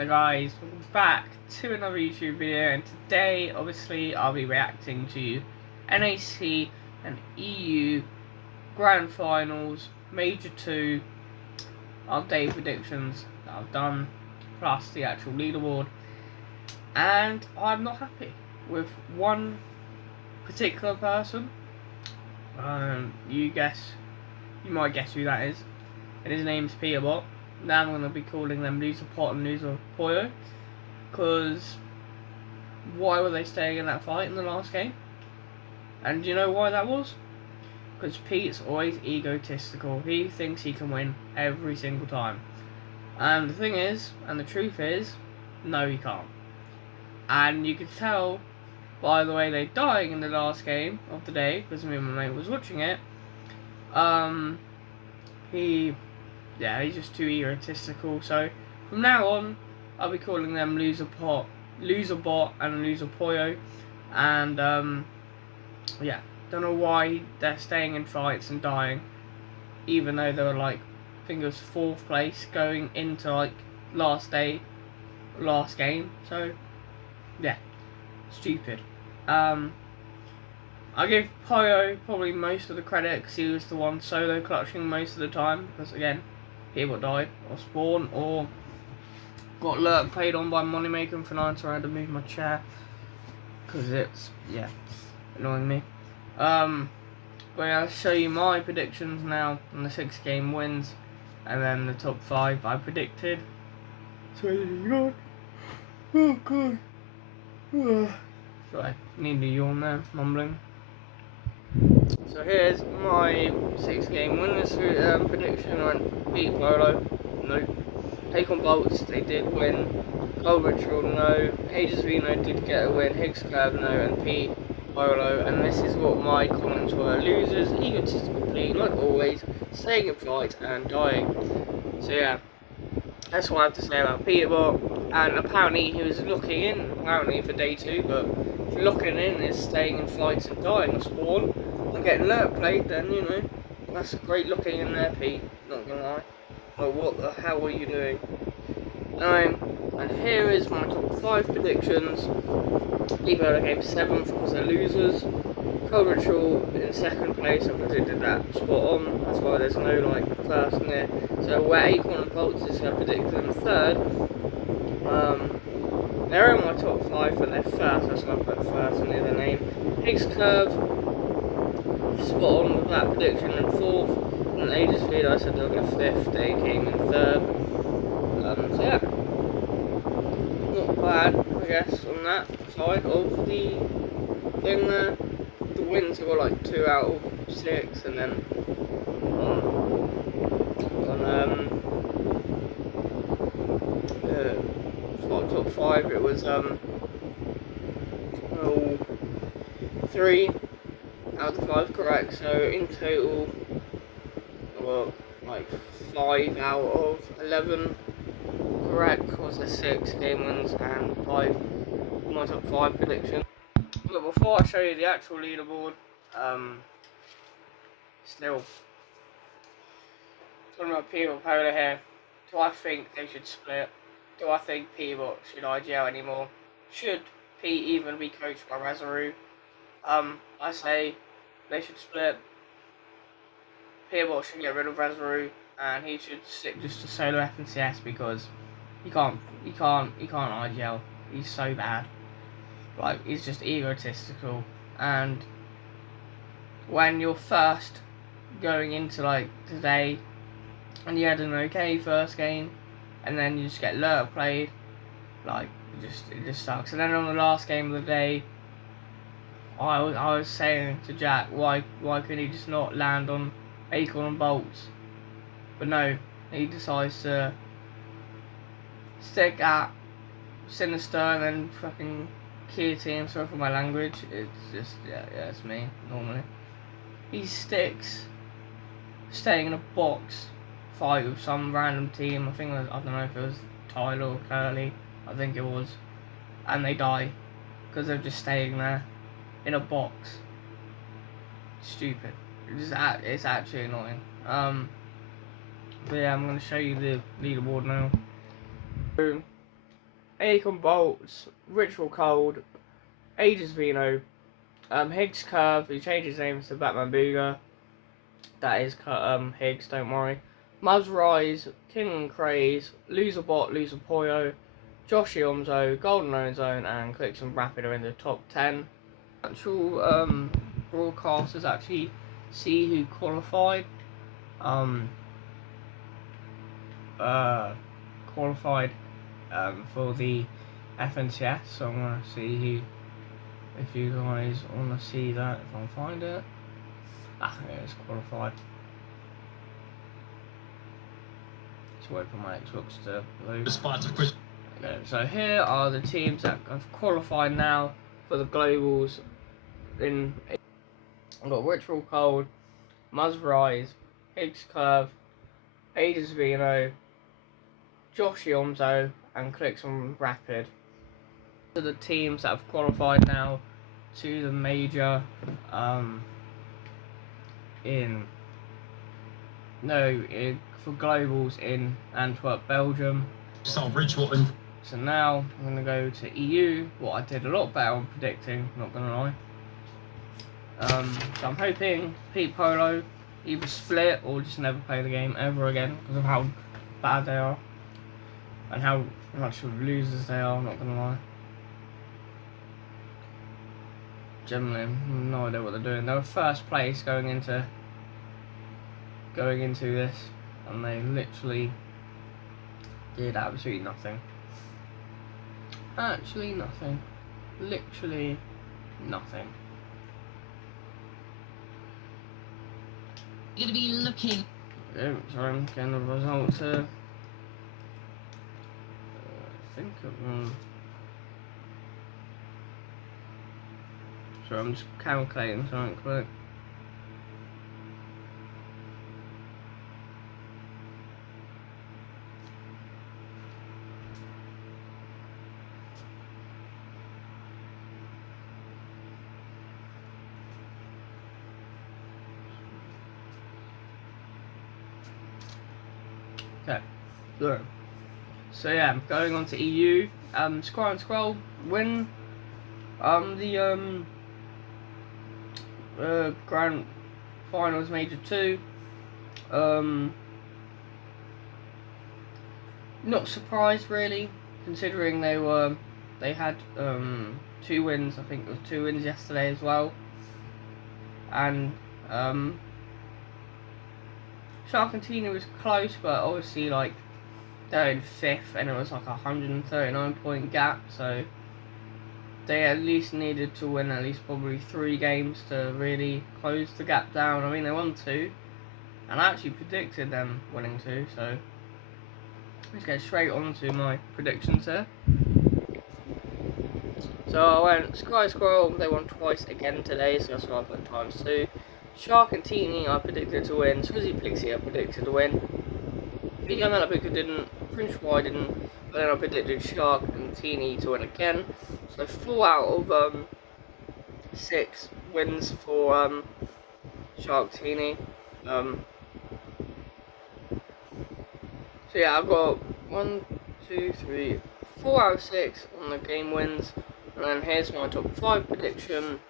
Hello guys, welcome back to another YouTube video, and today obviously I'll be reacting to NAC and EU Grand Finals Major 2 update predictions that I've done, plus the actual leaderboard, and I'm not happy with one particular person. You might guess who that is, and his name's Peterbot. Now I'm going to be calling them loserbot and loserpollo, because why were they staying in that fight in the last game? And do you know why that was? Because Pete's always egotistical. He thinks he can win every single time. And the thing is, and the truth is, no he can't. And you could tell by the way they're dying in the last game of the day, because me and my mate was watching it. He's just too egotistical. So from now on, I'll be calling them loserbot and loserpollo. And don't know why they're staying in fights and dying, even though they were like, I think it was 4th place going into like last game. So yeah, stupid. I give Pollo probably most of the credit because he was the one solo clutching most of the time, because again, people died or spawned or got lurk played on by Moneymaker for 9, so I had to move my chair because it's annoying me. But I'll show you my predictions now on the 6 game wins, and then the top 5 I predicted. So oh god. Sorry, need a yawn there, mumbling. So here's my 6 game winners prediction. Went Pete Polo, nope. Take on Bolts, they did win. Gold Ritual, no. Ages Vino did get a win. Higgs Curve, no. And Pete Polo. And this is what my comments were: losers, egotistical Pete, like always, staying in fights and dying. So yeah, that's what I have to say about Peterbot. And apparently he was looking in, for day 2, but if looking in is staying in fights and dying or spawn and getting lurk played, then you know, that's great looking in there, Pete, not gonna lie. Like, what the hell are you doing? And here is my top 5 predictions. People came 7th because they're losers. Cold Ritual in 2nd place, I predicted that spot on, that's why there's no like first in there. So where Acorn and Bolts is, I predicted them 3rd. They're in my top 5, but they're 1st, that's why I put 1st in the name. Higgs Curve, spot on with that prediction, in 4th. And Ages Video, I said they'll get 5th, they came in 3rd. So yeah, not bad, I guess, on that side of the thing there. The wins were like 2 out of 6, and then top 5 it was 3 out of 5 correct, so in total, well, like 5 out of 11 correct, because there's 6 game wins and 5 my top 5 prediction. But before I show you the actual leaderboard, still talking about Peterbot Polar here, do I think they should split? Do I think Peterbot should IGL anymore? Should Pete even be coached by Razaru? I say they should split. Peterbot should get rid of Razaru, and he should stick just to solo FNCS, because he can't IGL. He's so bad. Like, he's just egotistical, and when you're first going into like today, and you had an okay first game, and then you just get lurk played, like it just sucks. And then on the last game of the day, I was saying to Jack, why could he just not land on Acorn and Bolts? But no, he decides to stick at Sinister and then fucking Team. Sorry for my language. It's just it's me normally. He sticks staying in a box fight with some random team. I don't know if it was Tyler or Curly. I think it was, and they die because they're just staying there in a box. Stupid. It's actually annoying. But yeah, I'm gonna show you the leaderboard now. Acorn Bolts, Ritual Cold, Aegis Vino, Higgs Curve, who changed his name to Batman Booger. That is Higgs, don't worry. Muzz Rise, King and Craze, Loserbot, Loserpollo, Josh Yomzo, Golden Ozone, and Clicks and Rapid are in the top 10. Actual broadcasters actually see who qualified. Qualified for the FNCS, so I'm gonna see who. If you guys want to see that, if I can find it. It is qualified. To wait for my Xbox to load. Okay, so here are the teams that have qualified now for the globals. I've got Ritual Cold, Muzz Rise, Higgs Curve, Aegis Vino, Josh Yomzo, and Clicks on Rapid. These are the teams that have qualified now to the major for globals in Antwerp, Belgium. So now I'm going to go to EU, what I did a lot better on predicting, not going to lie. So I'm hoping Pete Polo either split or just never play the game ever again because of how bad they are and how much of losers they are, not going to lie. Generally, I have no idea what they're doing. They were first place going into this, and they literally did absolutely nothing. Actually nothing. Literally nothing. You're gonna be looking. Yeah, so I'm getting the results here. I think so I'm just calculating something quick. Okay, good. So yeah, I'm going on to EU. Scroll win the Grand Finals Major 2. Not surprised really, considering they had 2 wins. I think there was 2 wins yesterday as well, and Argentina was close, but obviously like they're in 5th, and it was like a 139 point gap, so they at least needed to win at least probably 3 games to really close the gap down. I mean, they won 2, and I actually predicted them winning 2, so let's get straight on to my predictions here. So I went Sky Squirrel, they won twice again today, so that's why I put ×2. Shark and Teeny I predicted to win, Swizzy Pixie I predicted to win. Video Malabuka didn't, French Y didn't, but then I predicted Shark and Teeny to win again. So 4 out of 6 wins for Shark Teeny. So yeah, I've got 1, 2, 3, 4 out of 6 on the game wins. And then here's my top 5 prediction.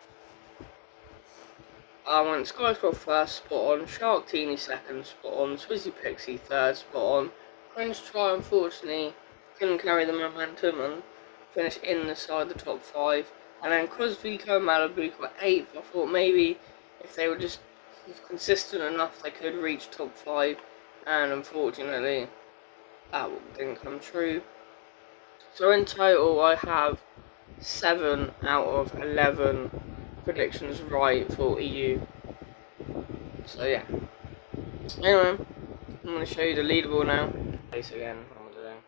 I went Sky Squirrel first, spot on. Shark Teeny second, spot on. Swizzy Pixie third, spot on. Prince Try, unfortunately, couldn't carry the momentum and finish inside the top 5. And then Vico and Malibu were 8th. I thought maybe if they were just consistent enough, they could reach top 5. And unfortunately, that didn't come true. So in total, I have 7 out of 11 predictions right for EU. So yeah. Anyway, I'm going to show you the leaderboard now. Place again, what am I doing?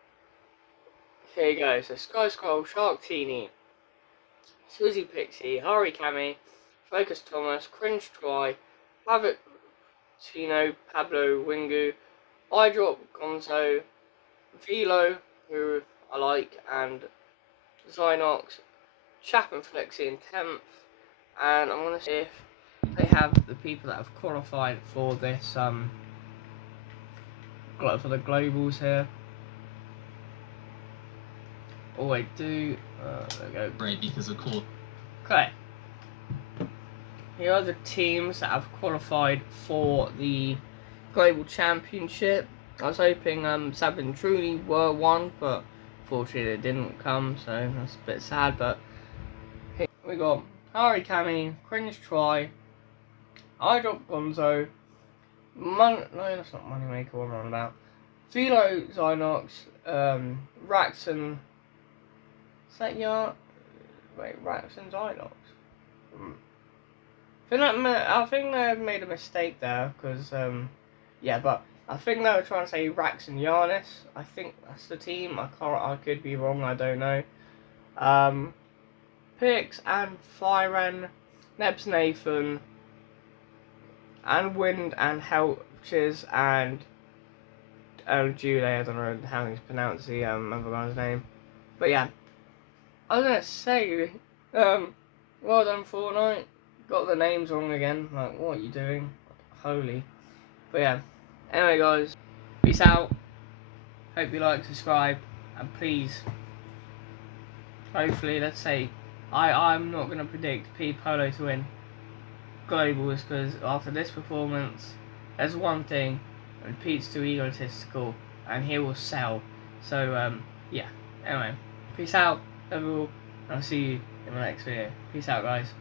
Here you go. So Sky Scroll, Shark Teeny, Suzy Pixie, Hari Kami, Focus Thomas, Cringe Try, Havoc Tino, Pablo Wingu, Eyedrop Gonzo, Velo, who I like, and Zynox, Chap and Flexi in 10th. And I'm going to see if they have the people that have qualified for this for the globals here. Oh wait, there we go. Right, because of course. Okay. Here are the teams that have qualified for the Global Championship. I was hoping Savin Truly were one, but fortunately they didn't come, so that's a bit sad. But here we got Harry Kami, Cringe Try, iDrop Gonzo, no, that's not Moneymaker, what I'm on about. Philo Zynox, Raxon. Is that your. Wait, Raxon Zynox? I think they made a mistake there, because, yeah, but I think they were trying to say Rax and Giannis. I think that's the team. I could be wrong, I don't know. Pix and Firen, Nebs Nathan, and Wind and Helches and Julie, I don't know how to pronounce the other guy's name. But yeah, I was gonna say, well done Fortnite. Got the names wrong again. Like, what are you doing? Holy. But yeah. Anyway, guys, peace out. Hope you like, subscribe, and please, hopefully, let's say, I'm not gonna predict P Polo to win globals, because after this performance, there's one thing, and Pete's too egotistical, and he will sell. So yeah. Anyway, peace out, everyone. I'll see you in my next video. Peace out, guys.